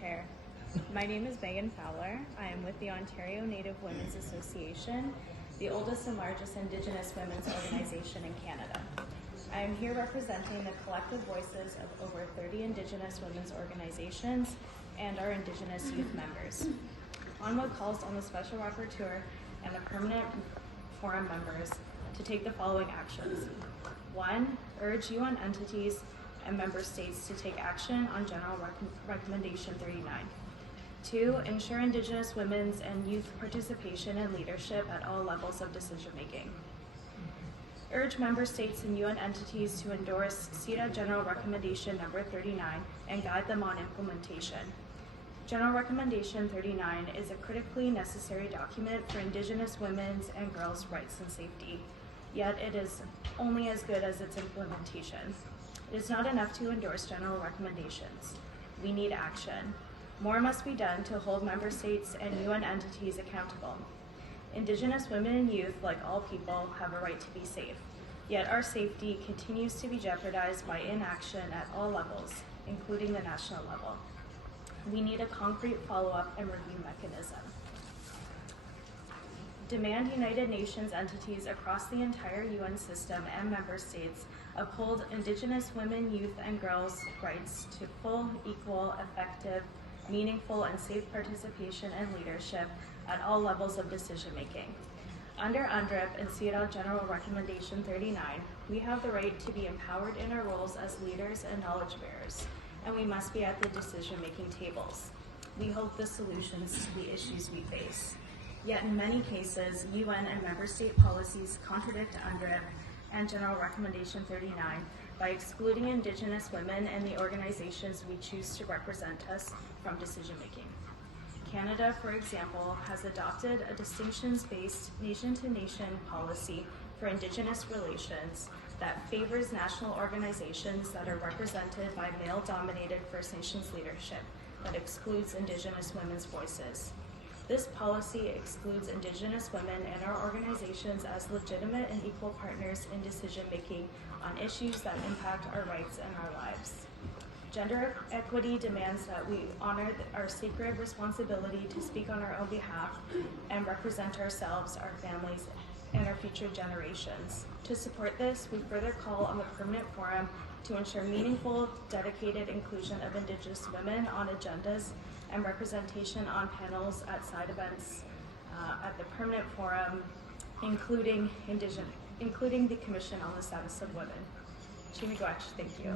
Chair. My name is Megan Fowler. I am with the Ontario Native Women's Association, the oldest and largest Indigenous women's organization in Canada. I am here representing the collective voices of over 30 Indigenous women's organizations and our Indigenous youth members. ONWA calls on the Special Rapporteur and the Permanent Forum members to take the following actions. 1. Urge UN entities and member states to take action on General Recommendation 39. 2. Ensure Indigenous women's and youth participation and leadership at all levels of decision making. Urge member states and UN entities to endorse CEDA General Recommendation number 39 and guide them on implementation. General Recommendation 39 is a critically necessary document for Indigenous women's and girls' rights and safety, yet it is only as good as its implementation. It is not enough to endorse general recommendations. We need action. More must be done to hold member states and UN entities accountable. Indigenous women and youth, like all people, have a right to be safe, yet our safety continues to be jeopardized by inaction at all levels, including the national level. We need a concrete follow-up and review mechanism. Demand United Nations entities across the entire UN system and member states uphold Indigenous women, youth, and girls' rights to full, equal, effective, meaningful, and safe participation and leadership at all levels of decision making. Under UNDRIP and CEDAW General Recommendation 39, we have the right to be empowered in our roles as leaders and knowledge bearers, and we must be at the decision-making tables. We hold the solutions to the issues we face. Yet in many cases, UN and member state policies contradict UNDRIP and General Recommendation 39 by excluding Indigenous women and the organizations we choose to represent us from decision-making. Canada, for example, has adopted a distinctions-based nation-to-nation policy for Indigenous relations that favors national organizations that are represented by male-dominated First Nations leadership, that excludes Indigenous women's voices. This policy excludes Indigenous women and our organizations as legitimate and equal partners in decision-making on issues that impact our rights and our lives. Gender equity demands that we honor our sacred responsibility to speak on our own behalf and represent ourselves, our families, and our future generations. To support this, we further call on the Permanent Forum to ensure meaningful, dedicated inclusion of Indigenous women on agendas and representation on panels at side events at the Permanent Forum, including the Commission on the Status of Women. Chimigwach, thank you.